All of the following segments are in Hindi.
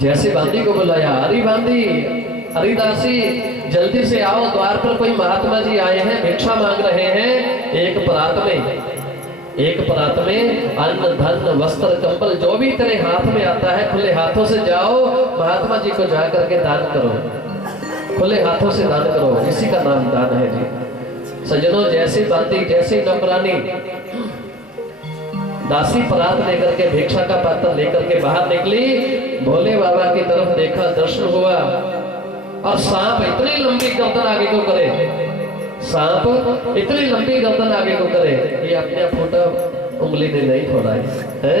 जैसे बांदी को बुलाया, अरे बांदी, हरिदासी, जल्दी से आओ, द्वार पर कोई महात्मा जी आए हैं, भिक्षा मांग रहे हैं। एक परात में अन्न धन वस्त्र कंबल जो भी तेरे हाथ में आता है, खुले हाथों से जाओ, महात्मा जी को जा करके दान करो, खुले हाथों से दान करो, इसी का नाम दान है जी। सज्जनों, जैसी बांदी, जैसी नौकरानी दासी परात लेकर के, भिक्षा का पात्र लेकर के बाहर निकली, भोले बाबा की तरफ देखा, दर्शन हुआ, और सांप इतनी लंबी गर्दन आगे को करे, सांप इतनी लंबी गर्दन आगे को करे, ये अपने फूटा उंगली ने नहीं फोड़ा है,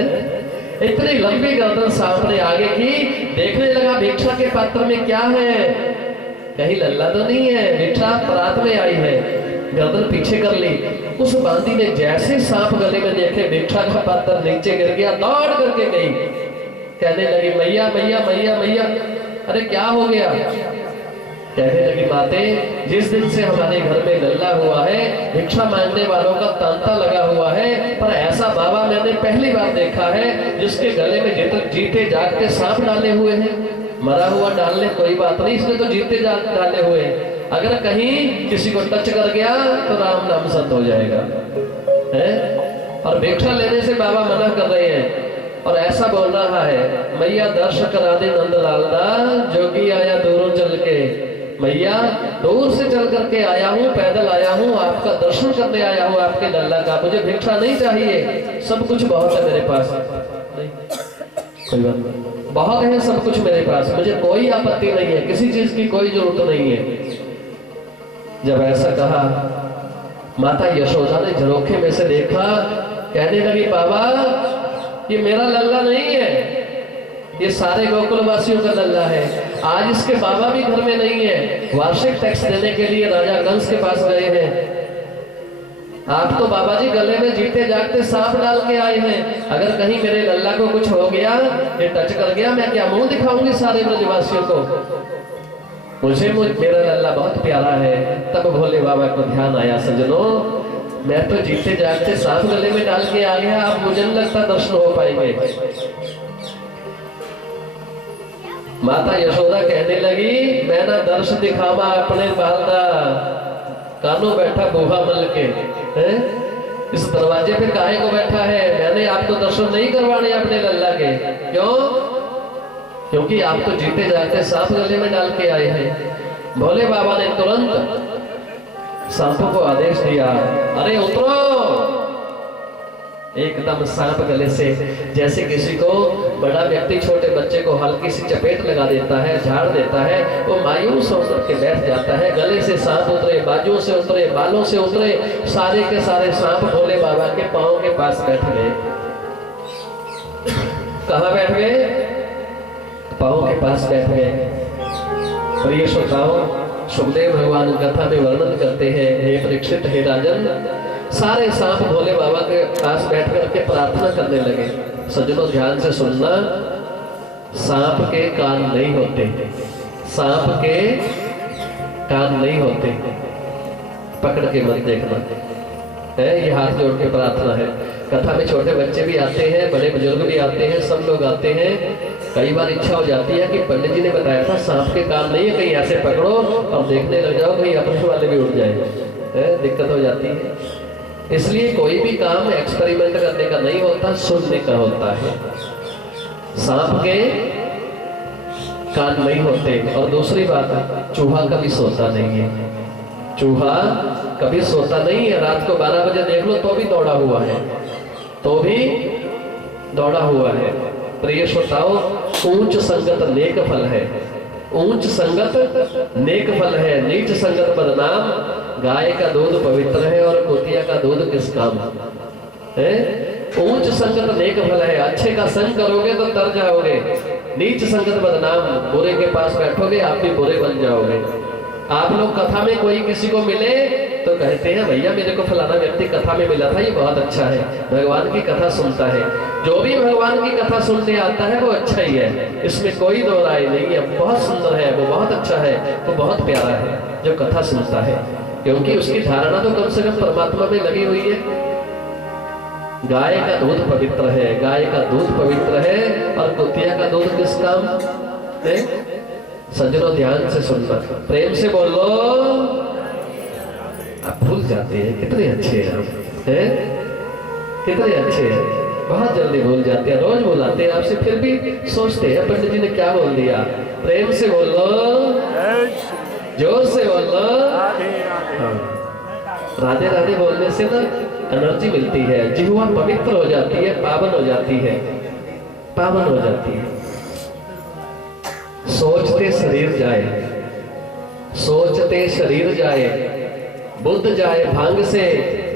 इतनी लंबी गर्दन सांप ने आगे की। देखने लगा भिक्षा के पात्र में क्या है, कहीं लल्ला तो नहीं है, भिक्षा परात में आई है। गर्दन पीछे कर ली। उस बांदी ने जैसे सांप गले में देखे, भिक्षा का पात्र नीचे गिर गया, दौड़ करके गई, कहने लगी मैया मैया मैया मैया, अरे क्या हो गया? कहने लगी माते, जिस दिन से हमारे घर में लल्ला हुआ है, भिक्षा मांगने वालों का तांता लगा हुआ है, पर ऐसा बाबा मैंने पहली बार देखा है जिसके गले में जीते जागते सांप डाले हुए हैं। मरा हुआ डालने कोई बात नहीं, इसने तो जीते डाले हुए हैं, अगर कहीं किसी को टच कर गया तो राम नाम सत हो जाएगा है? और भिक्षा लेने से बाबा मना कर रहे हैं, और ऐसा बोल रहा है, मैया दर्श करा दे नंदलाल दा, जोगी आया दूरों चल के, मैया दूर से चल करके आया हूँ, पैदल आया हूँ, आपका दर्शन करने आया हूँ, आपके लल्ला का, मुझे भिक्षा नहीं चाहिए, सब कुछ बहुत है मेरे पास, नहीं कोई बात नहीं, बहुत है सब कुछ मेरे पास, मुझे कोई आपत्ति नहीं है, किसी चीज की कोई जरूरत नहीं है। जब ऐसा कहा, माता यशोदा ने झरोखे में से देखा, कहने लगी बाबा ये मेरा लल्ला नहीं है, ये सारे गोकुल वासियों का लल्ला है, आज इसके बाबा भी घर में नहीं है, वार्षिक टैक्स देने के लिए राजा कंस के पास गए हैं, आप तो बाबा जी गले में जीते जागते सांप डाल के आए हैं, अगर कहीं मेरे लल्ला को कुछ हो गया, ये टच कर गया, मैं क्या मुंह दिखाऊंगी सारे ब्रजवासियों को? मुझे मेरा लल्ला बहुत प्यारा है। तब भोले बाबा को ध्यान आया, सजनों मैं तो जीते जागते सांप गले में डाल के आ गया, अब मुझे नहीं लगता दर्शन हो पाएंगे। माता यशोदा कहने लगी, मैं ना दर्श दिखावा अपने बालदा, कानों बैठा बूहा मल के, है? इस दरवाजे पे काहे को बैठा है? मैंने आपको दर्शन नहीं करवाने अपने लल्ला के, क्यों? क्योंकि आप तो जीते जागते सांप गले में डाल के आए हैं। भोले बाबा ने तुरंत सांपों को आदेश दिया, अरे उतरो। एकदम सांप गले से, जैसे किसी को बड़ा व्यक्ति छोटे बच्चे को हल्की सी चपेट लगा देता है, झाड़ देता है, वो मायूस होकर के बैठ जाता है। गले से सांप उतरे, बाजुओं से उतरे, बालों से उतरे, सारे के सारे सांप भोले बाबा के पांव के पास बैठ गए। कहाँ बैठ गए? पांव के पास बैठ गए। और ये श्रोताओं, सुखदेव भगवान कथा में वर्णन करते हैं, हे परीक्षित, हे राजन, सारे सांप भोले बाबा के पास बैठ करके प्रार्थना करने लगे। सज्जनों ध्यान से सुनना, सांप के कान नहीं होते, सांप के कान नहीं होते, पकड़ के मत देखना है, ये हाथ जोड़ के प्रार्थना है। कथा में छोटे बच्चे भी आते हैं, बड़े बुजुर्ग भी आते हैं, सब लोग आते हैं। कई बार इच्छा हो जाती है कि पंडित जी ने बताया था सांप के कान नहीं है, कहीं ऐसे पकड़ो और देखने लग जाओ, कहीं अपने वाले भी उड़ जाए, दिक्कत हो जाती है। इसलिए कोई भी काम एक्सपेरिमेंट करने का नहीं होता, सुनने का होता है। सांप के कान नहीं होते। और दूसरी बात, चूहा कभी सोता नहीं है, चूहा कभी सोता नहीं है। रात को 12 बजे देख लो तो भी दौड़ा हुआ है, तो भी दौड़ा हुआ है। प्रिय श्रोताओं, ऊंच संगत नेक फल है, ऊंच संगत नेक फल है, नीच संगत बदनाम। गाय का दूध पवित्र है और कुतिया का दूध किस काम है? ऊंच संगत नेक फल है, अच्छे का संग करोगे तो तर जाओगे, नीच संगत बदनाम, बुरे के पास बैठोगे आप भी बुरे बन जाओगे। आप लोग कथा में कोई किसी को मिले तो कहते हैं भैया मेरे को फलाना व्यक्ति कथा में मिला था, ये बहुत अच्छा है, भगवान की कथा सुनता है। जो भी भगवान की कथा सुनने आता है वो अच्छा ही है, इसमें कोई दो राय नहीं है। बहुत सुंदर है, वो बहुत अच्छा है, वो बहुत प्यारा है जो कथा सुनता है, क्योंकि उसकी धारणा तो कम से कम परमात्मा में लगी हुई है। गाय का दूध पवित्र है, गाय का दूध पवित्र है और कुतिया का दूध किस काम? सज्जनों ध्यान से सुनना, प्रेम से बोलो। आप भूल जाते हैं कितने अच्छे हैं आप, हैं कितने अच्छे हैं, बहुत जल्दी भूल जाते हैं। रोज बुलाते हैं आपसे, फिर भी सोचते हैं पंडित जी ने क्या बोल दिया। प्रेम से बोलो, जोर से बोलो। हाँ। राधे राधे बोलने से ना एनर्जी मिलती है, जिह्वा पवित्र हो जाती है, पावन हो जाती है, पावन हो जाती है। सोचते शरीर जाए, सोचते शरीर जाए, बुद्ध जाए भांग से,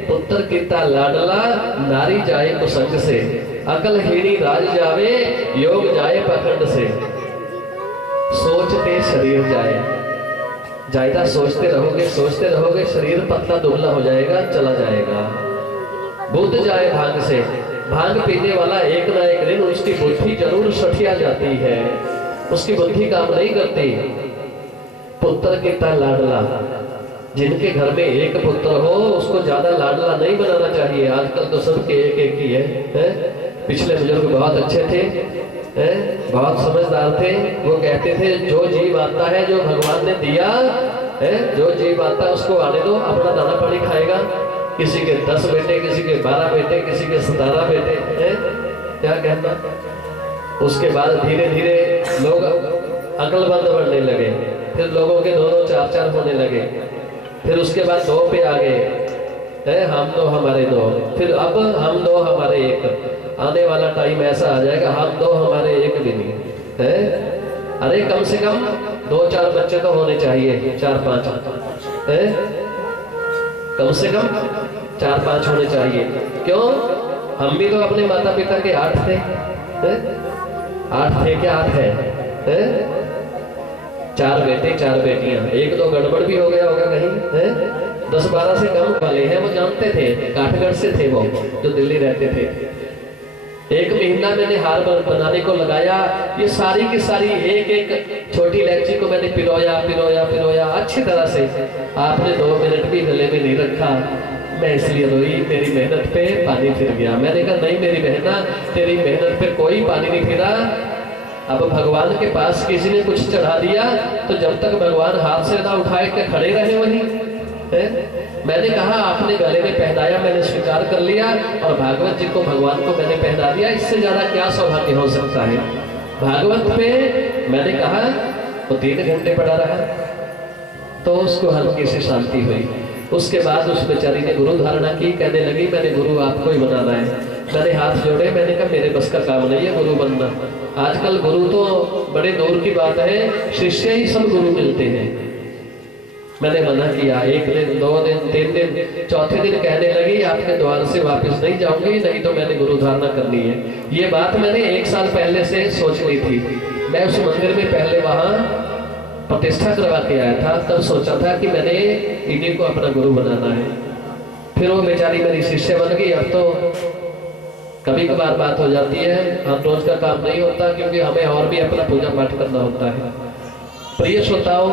पुत्र कीता लाडला, नारी जाए कुसंग से, अकल हीनी राज जावे, योग जाए पखंड से। सोचते शरीर जाए, ज्यादा सोचते रहोगे शरीर पतला दुबला हो जाएगा, चला जाएगा। बुद्ध जाए भांग से, भांग पीने वाला एक ना एक दिन उसकी बुद्धि जरूर सठिया जाती है, उसकी बुद्धि काम नहीं करती। पुत्र कीता लाडला, जिनके घर में एक पुत्र हो उसको ज्यादा लाडला नहीं बनाना चाहिए। आजकल तो सबके एक एक ही है? पिछले बुजुर्ग बहुत अच्छे थे, बहुत समझदार थे। वो कहते थे जो जीव आता है, जो भगवान ने दिया है, जो जीव आता है उसको आने दो, अपना दाना पानी खाएगा। किसी के 10 बेटे, किसी के 12 बेटे, किसी के 17 बेटे, क्या कहना। उसके बाद धीरे धीरे लोग अकलमंद बनने लगे, फिर लोगों के 2-2 4-4 होने लगे, फिर उसके बाद 2 पे आ गए, हम 2 हमारे 2, फिर अब हम 2 हमारे 1। आने वाला टाइम ऐसा आ जाएगा हम 2 हमारे 1 भी नहीं है। अरे कम से कम 2-4 बच्चे तो होने चाहिए, 4-5 है, कम से कम 4-5 होने चाहिए। क्यों? हम भी तो अपने माता पिता के 8 थे, 8 थे क्या 8 है? 4 बेटे 4 बेटियां, 1-2 गड़बड़ भी हो गया होगा कहीं, है 10-12 से कम वाले हैं। वो जानते थे, काठगढ़ से थे वो, जो दिल्ली रहते थे। 1 महीना मैंने हार बनाने को लगाया, ये सारी की सारी एक छोटी इलायची को मैंने पिरोया अच्छी तरह से। आपने 2 मिनट भी गले में नहीं रखा। मैं इसलिए रोई, मेरी मेहनत पे पानी फिर गया। मैंने कहा नहीं मेरी बहना, तेरी मेहनत पे कोई पानी नहीं फिरा। अब भगवान के पास किसी ने कुछ चढ़ा दिया तो जब तक भगवान हाथ से ना उठाए के खड़े रहे वही है। मैंने कहा आपने गले में पहनाया, मैंने स्वीकार कर लिया, और भागवत जी को भगवान को मैंने पहना दिया। इससे ज्यादा क्या सौभाग्य हो सकता है। भागवत पे मैंने कहा वो 3 घंटे पड़ा रहा, तो उसको हल्की सी शांति हुई। उसके बाद उस बेचारी ने गुरु धारणा की, कहने लगी मैंने गुरु आपको ही बनाना है। मैंने हाथ जोड़े, मैंने कहा मेरे बस का काम नहीं है गुरु बनना। आजकल गुरु तो बड़े दूर की बात है, शिष्य ही सब गुरु मिलते हैं। मैंने मना किया। 1 दिन 2 दिन 3 दिन, चौथे दिन कहने लगी आपके द्वार से वापस नहीं जाऊंगी, नहीं तो मैंने गुरु धारणा करनी है। ये बात मैंने 1 साल पहले से सोच ली थी। मैं उस मंदिर में पहले वहां प्रतिष्ठा करवा के आया था, तब सोचा था कि मैंने इन्हीं को अपना गुरु बनाना है। फिर वो बेचारी मेरी शिष्य बन गई। अब तो कभी कभार बात हो जाती है, हम रोज का काम नहीं होता, क्योंकि हमें और भी अपना पूजा पाठ करना होता है। प्रिय श्रोताओं,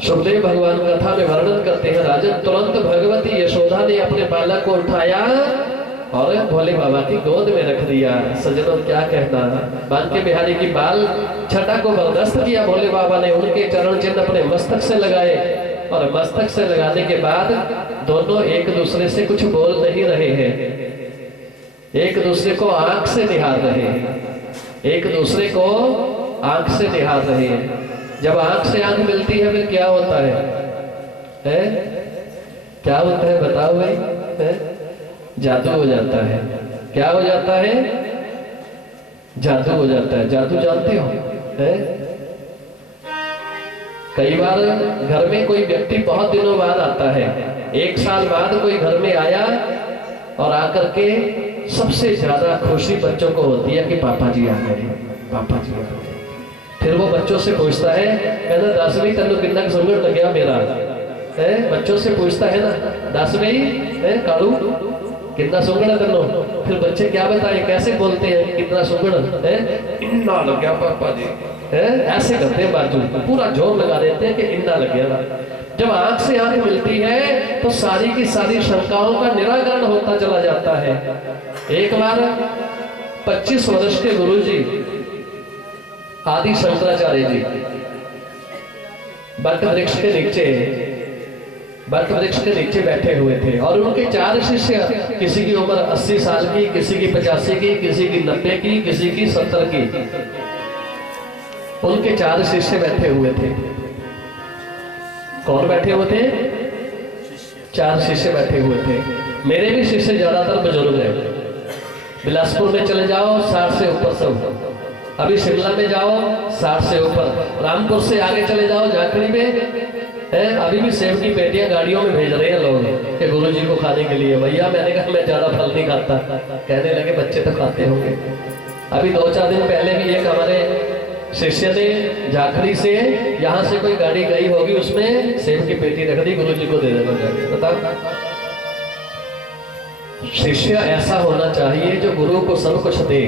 सुखदेव भगवान कथा में वर्णन करते हैं, राजन तुरंत भगवती यशोदा ने अपने बालक को उठाया और भोले बाबा की गोद में रख दिया। सज्जनों क्या कहना, बांके बिहारी की बाल छटा को बर्दाश्त किया भोले बाबा ने। उनके चरण चिन्ह अपने मस्तक से लगाए, और मस्तक से लगाने के बाद दोनों एक दूसरे से कुछ बोल नहीं रहे हैं, एक दूसरे को आंख से निहार रहे हैं, एक दूसरे को आंख से निहार रहे हैं। जब आंख से आंख मिलती है फिर क्या होता है? क्या होता है बताओ भाई? जादू हो जाता है। क्या हो जाता है? जादू हो जाता है। जादू जानते हो? कई बार घर में कोई व्यक्ति बहुत दिनों बाद आता है, 1 साल बाद कोई घर में आया और आकर के सबसे ज्यादा खुशी बच्चों को होती है कि पापा जी आ गए, पापा जी आ गए। फिर वो बच्चों से पूछता है, कहना 10वीं तनु किन्ना सुंगड़ लग गया मेरा है। बच्चों से पूछता है ना, 10वीं है कालू कितना सुंगड़ तनु। फिर बच्चे क्या बताएं, कैसे बोलते हैं कितना सुंगड़ है? इन्ना लग गया पापा जी है, ऐसे करते हैं बाजू, पूरा जोर लगा देते हैं कि इन्ना लग गया। जब आंख से आंख मिलती है तो सारी की सारी शंकाओं का निराकरण होता चला जाता है। एक बार 25 वर्ष के गुरुजी आदि शंकराचार्य जी बट वृक्ष के नीचे बैठे हुए थे और उनके 4 शिष्य, किसी की उम्र 80 साल की, किसी की 85 की, किसी की 90 की, किसी की 70 की, उनके 4 शिष्य बैठे हुए थे। कौन बैठे हुए थे? 4 शिष्य बैठे हुए थे। मेरे भी शिष्य ज्यादातर बुजुर्ग हैं। बिलासपुर में चले जाओ 60 से ऊपर सब, अभी शिमला में जाओ 60 से ऊपर, रामपुर से आगे चले जाओ झाकड़ी में है, अभी भी सेब की पेटियां गाड़ियों में भेज रहे हैं लोग कि गुरु जी को खाने के लिए। भैया मैंने कहा मैं ज्यादा फल नहीं खाता। कहने लगे बच्चे तो खाते होंगे। अभी 2-4 दिन पहले भी एक हमारे शिष्य ने झाकड़ी से यहाँ से कोई गाड़ी गई होगी, उसमें सेब की पेटी रख दी, गुरु जी को दे देना। बताओ, शिष्य ऐसा होना चाहिए जो गुरु को सब कुछ दे,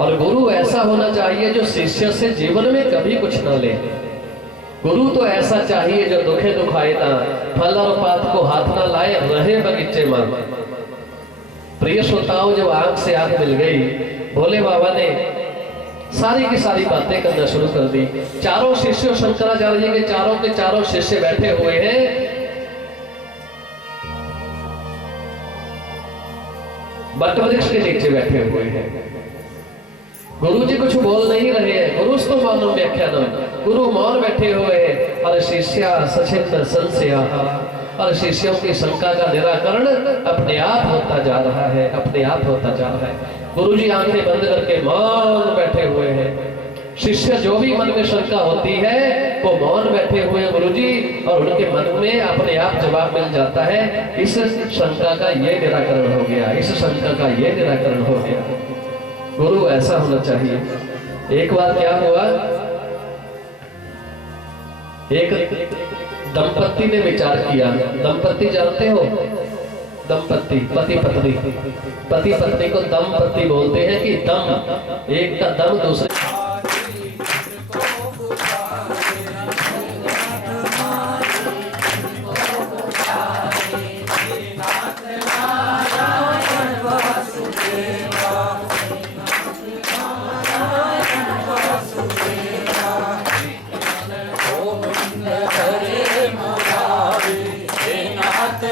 और गुरु ऐसा होना चाहिए जो शिष्य से जीवन में कभी कुछ ना ले। गुरु तो ऐसा चाहिए जो दुखे दुखाए ना, फल और पात को हाथ ना लाए, रहे बगीचे में। प्रिय श्रोताओं, जब आंख से आंख मिल गई, भोले बाबा ने सारी की सारी बातें करना शुरू कर दी। 4 शिष्य शंकराचार्य जी के 4 के 4 शिष्य बैठे हुए हैं बट वृक्ष के नीचे बैठे हुए हैं। गुरु जी कुछ बोल नहीं रहे हैं। गुरु तो मौनम व्याख्यानम, गुरु मौन बैठे हुए हैं। और शिष्या सचिंत संशया, और शिष्यों की शंका का निराकरण अपने आप होता जा रहा है, अपने आप होता जा रहा है। गुरु जी आंखें बंद करके मौन बैठे हुए हैं। शिष्य जो भी मन में शंका होती है वो मौन बैठे हुए हैं गुरु जी, और उनके मन में अपने आप जवाब मिल जाता है। इस शंका का ये निराकरण हो गया, इस शंका का ये निराकरण हो गया। गुरु ऐसा होना चाहिए। एक बार क्या हुआ, एक दंपत्ति ने विचार किया। दंपत्ति जानते हो? दंपत्ति, पति पत्नी, पति पत्नी को दंपत्ति बोलते हैं कि दम, एक का दम दूसरे नाथ